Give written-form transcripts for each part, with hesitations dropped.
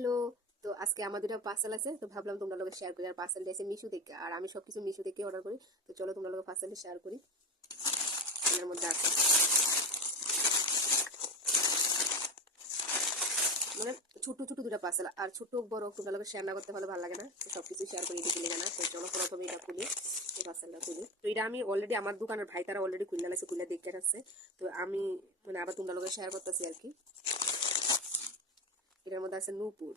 Hello. তো আজকে আমার দুটো পার্সেল আছে, তো ভাবলাম তোমরা লোকে শেয়ার করি। আর পার্সেলটা এসে মিশো থেকে, আর আমি সবকিছু মিশো থেকে অর্ডার করি। তো চলো তোমরা লোকে পার্সেলটা শেয়ার করি। এর মধ্যে আছে মানে ছোট ছোট দুটো পার্সেল, আর ছোট বড় তোমরা লোকে শেয়ার না করতে ভালো লাগে না, তো সবকিছু শেয়ার করি এটি কিনে না। তো চলো প্রথমে এটা খুলি, এই পার্সেলটা খুলি। তো এটা আমি অলরেডি আমার দোকানের ভাই তারা অলরেডি খুলে লাগছে, খুলে দেখে রাখছে। তো আমি মানে আবার তোমরা লোকে শেয়ার করতেছি আর কি। এটার মধ্যে আছে নূপুর,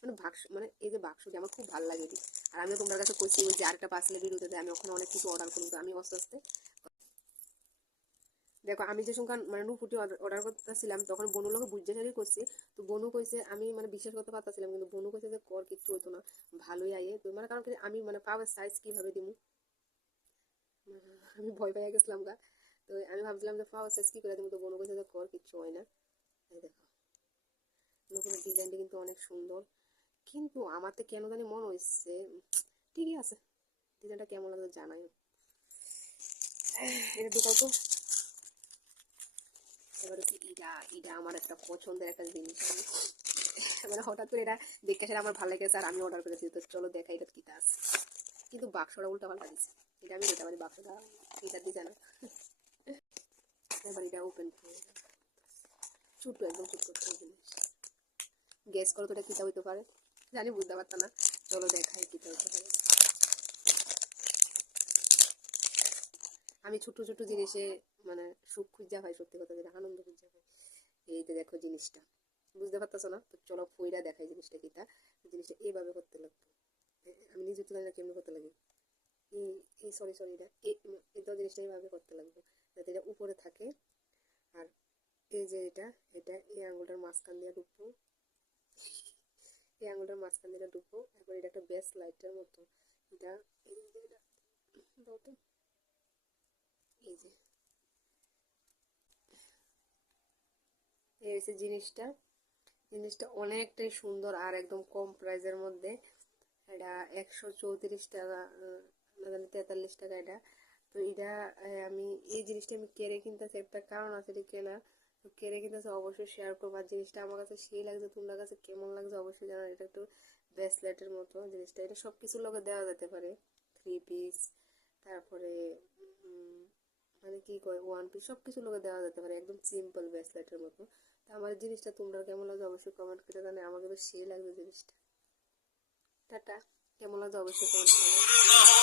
মানে বাক্স, মানে এই যে বাক্সটি আমার খুব ভালো লাগে। আর আমিও তোমার কাছে কইছি ওই যে আরেকটা পার্সেলের ভিডিওতে আমি ওখানে অনেক কিছু অর্ডার করি। তো আমি আস্তে আস্তে দেখো, আমি যে সংখ্যা মানে নুপুটি অর্ডার করতেছিলাম তখন বনু লোক বুঝতে সারি করছি। তো বনু কইছে, আমি মানে বিশ্বাস করতে পারতেছিলাম, কিন্তু বনু কইছে যে কর কিছু হইতো না, ভালোই আইয়ে। তো মানে কারণ কি আমি মানে পাওয়ার সাইজ কিভাবে দিমু, আমি ভয় পেয়ে গেছিলাম গা। তো আমি ভাবছিলাম যে পাওয়ার সাইজ কি করে দিমু, তো বনু কইছে যে কর কিছু হয় না। এই দেখো, নতুনের ডিজাইনটা কিন্তু অনেক সুন্দর, কিন্তু আমার তো কেন জানি মনে হচ্ছে ঠিকই আছে। ডিজাইনটা কেমন লাগবে জানাই, এটা দোকান তো। এবারে কি এটা, এটা আমার একটা পছন্দের একটা জিনিস। আমি মানে হঠাৎ করে এটা দেখে সেটা আমার ভালো লেগেছে, আর আমি অর্ডার করেছি। তো চলো দেখা এটা কিটা আছে। কিন্তু বাক্সটা উল্টা পাল্টা দিচ্ছে, এটা আমি দিতে পারি, বাক্সটা এটা দিচ্ছে না। এবার এটা ওপেন করে ছোট্ট, একদম ছোট্ট একটা জিনিস। গ্যাস করো তো এটা কিটা হইতে পারে, জানি বুঝতে পারতাম না। চলো দেখাই কিটা হইতে পারে। আমি ছোট ছোট জিনিসে মানে সুখ খুঁজা হয়, সত্যি কথা যেটা আনন্দ খুঁজা হয়। এই যে দেখো জিনিসটা, বুঝতে পারতেছো না? তো চলো ফইরা দেখাই জিনিসটা কিটা। জিনিসটা এইভাবে করতে লাগবে, আমি নিজে তো জানি না কেমনি করতে লাগে। এই সরি সরি, এটা জিনিসটা এইভাবে করতে লাগবে যাতে এটা উপরে থাকে। আর এই যে এটা, এটা এই আঙুলটার মাঝখান দিয়ে ঢুকবো, এই আঙুলটার মাঝখান দিয়ে ঢুকবো। এরপর এটা একটা বেস লাইটের মতো, এটা এই যে এটা দাও তো, এই যে এই হচ্ছে জিনিসটা। জিনিসটা অনেকটাই সুন্দর আর একদম কম প্রাইসের মধ্যে। এটা 134 টাকা, না জানি 43 টাকা এটা। তো এটা আমি এই জিনিসটা আমি কেড়ে কিনতেছি, একটা কারণ আছে এটা কেনা। তো কেড়ে কিনতেছে, অবশ্যই শেয়ার করবো। আর জিনিসটা আমার কাছে সেই লাগছে, তোমার কাছে কেমন লাগছে অবশ্যই জানা। এটা একটু ব্রেসলেটের মতো জিনিসটা, এটা সব কিছুর লগে দেওয়া যেতে পারে। 3 পিস, তারপরে মানে কি কয় ওয়ান পিস, সব কিছুর লগে দেওয়া যেতে পারে, একদম সিম্পল ব্রেসলেটের মতো। তো আমার জিনিসটা তোমরা কেমন লাগছে অবশ্যই কমেন্ট করে জানাই। আমাকে বেশ সেই লাগছে জিনিসটা। টাটা, কেমন লাগছে অবশ্যই কমেন্ট করে।